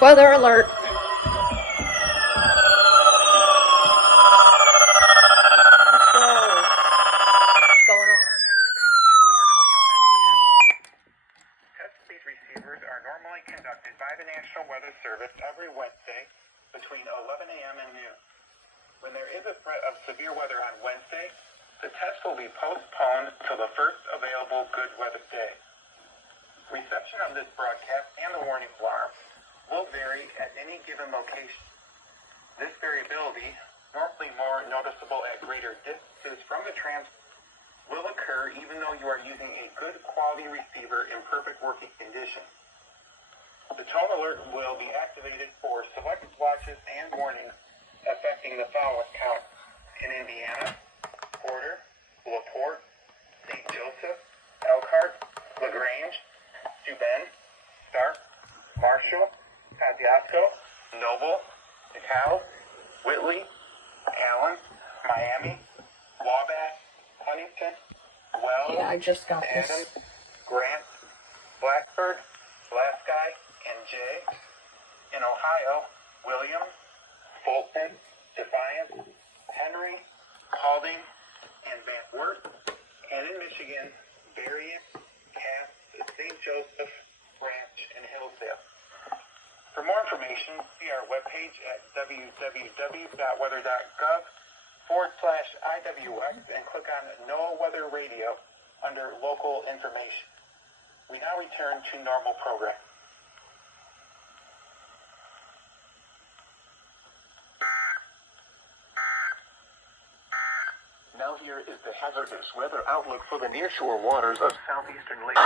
Weather alert. Receivers are normally conducted by the National Weather Service every Wednesday between 11 a.m. and noon. When there is a threat of severe weather on Wednesday, the test will be postponed till the first available good weather day. Reception of this broadcast and the warning alarm will vary at any given location. This variability, normally more noticeable at greater distances from the transmitter, will occur even though you are using a good quality receiver in perfect working condition. The tone alert will be activated for select watches and warnings affecting the following counties: in Indiana, Porter, LaPorte, St. Joseph, Elkhart, LaGrange, Steuben, Stark, Marshall, Kosciuszko, Noble, DeKalb, Whitley, Allen, Miami, Wabash, Huntington, Wells, Yeah, I just got this. Adams, Grant, Blacksburg, Lasky, and Jay. In Ohio, Williams, Fulton, Defiance, Henry, Paulding, and Van Wert. And in Michigan, Berrien, Cass, St. Joseph, Branch, and Hillsdale. For more information, see our webpage at www.weather.gov/IWX and click on NOAA Weather Radio under Local Information. We now return to normal programming. Now here is the hazardous weather outlook for the nearshore waters of southeastern Lake.